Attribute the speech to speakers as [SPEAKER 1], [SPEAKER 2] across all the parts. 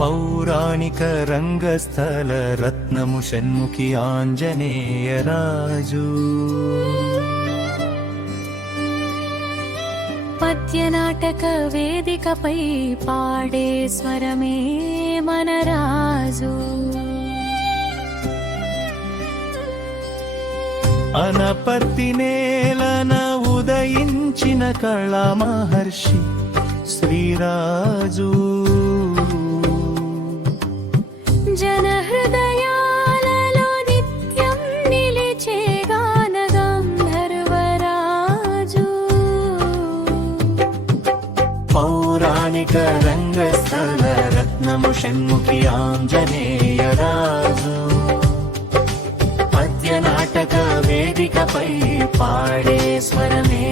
[SPEAKER 1] పౌరాణిక రంగస్థల రత్నము షణ్ముఖి ఆంజనేయరాజు.
[SPEAKER 2] పద్యనాటక వేదికపై పాడే స్వరమే మన రాజు
[SPEAKER 1] అనపర్తి నేలన ఉదయించిన కళా మహర్షి శ్రీరాజు.
[SPEAKER 2] జన హృదయాలలో నిత్యం నిలిచే గాన
[SPEAKER 1] పౌరాణిక రంగస్థల రత్నము షణ్ముఖి ఆంజనేయరాజు పద్య నాటక వేదికపై పాడే స్వరమే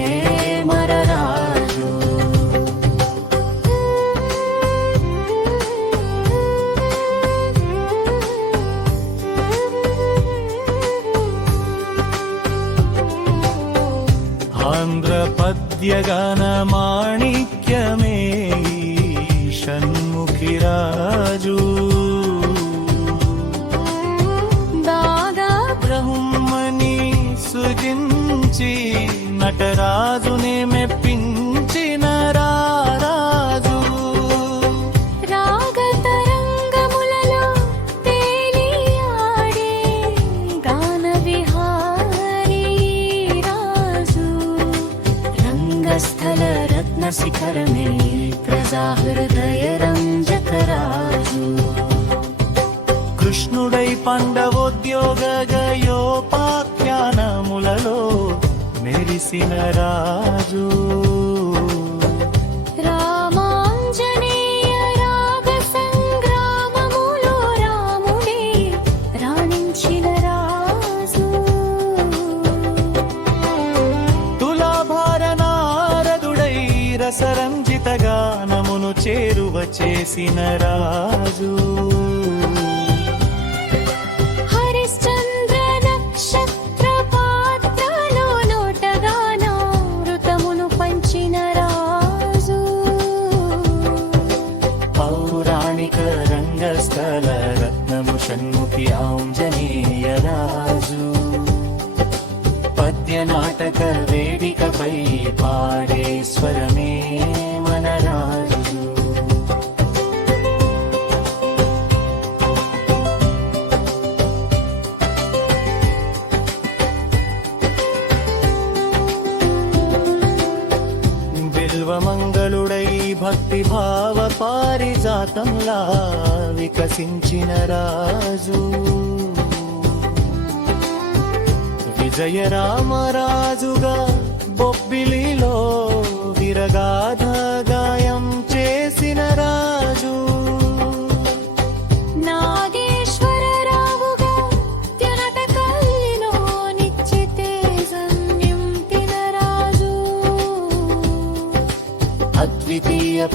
[SPEAKER 1] పద్యగాన మాణిక్యమే ఈ షణ్ముఖి రాజు
[SPEAKER 2] దాదా
[SPEAKER 1] బ్రహ్మని కృష్ణుడై పండవోద్యోగ గయోపాఖ్యానములలో మెరిసిన రాజు.
[SPEAKER 2] రామాంజనేయ రాగ సంగ్రామములో రాముడే రాణించిన రాజు.
[SPEAKER 1] తులాభార నారదుడై రసరంజిత గానమును చేరువ చేసిన రాజు. రంగస్థల రత్నము షణ్ముఖి ఆంజనేయ భక్తి భావ పారిజాతంలా వికసించిన రాజు. విజయ రామరాజుగా బొబ్బిలిలో విరగాధగా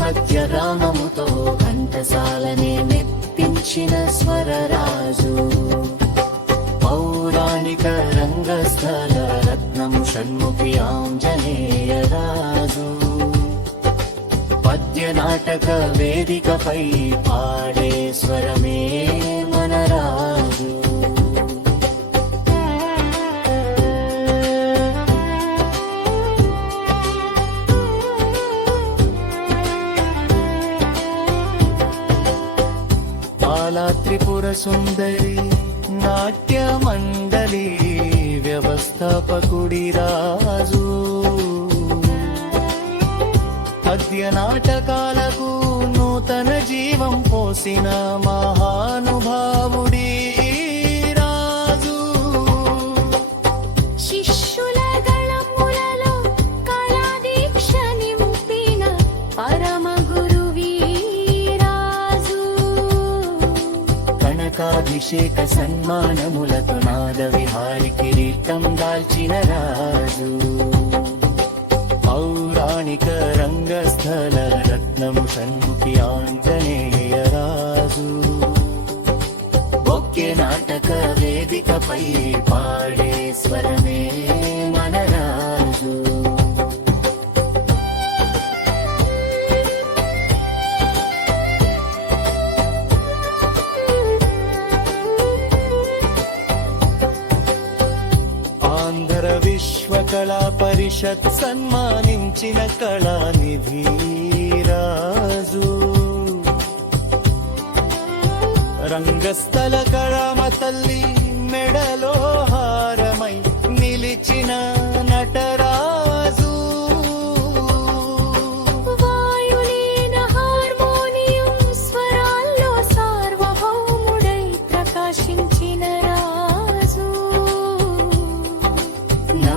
[SPEAKER 1] పద్య రామముతో ఘంటసాలనే మెప్పించిన స్వరరాజు. పౌరాణిక రంగస్థల రత్నము షణ్ముఖి ఆంజనేయ రాజు. పద్య నాటక వేదికపై పాడే స్వరమే సుందరి నాట్య మండలి వ్యవస్థాపకుడి రాజు. పద్య నాటకాలకు నూతన జీవం పోసిన అభిషేక సన్మానములతో నాద విహారి కిరీటం దాల్చిన రాజు. పౌరాణిక రంగస్థల రత్నము షణ్ముఖి ఆంజనేయ రాజు. ఒకే నాటక వేదికపై పాడే స్వరమే మన రాజు పరిషత్ సన్మానించిన కళానిధి రాజు. రంగస్థల
[SPEAKER 2] కళా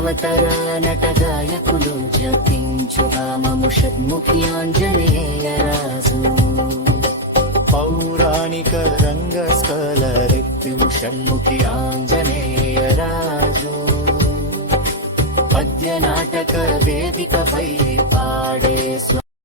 [SPEAKER 1] నవతర నట గాయకులు జపించు నామము షణ్ముఖి పౌరాణిక రంగస్థల రిక్తిము షణ్ముఖి ఆంజనేయరాజు పద్య నాటక వేదికపై పాడే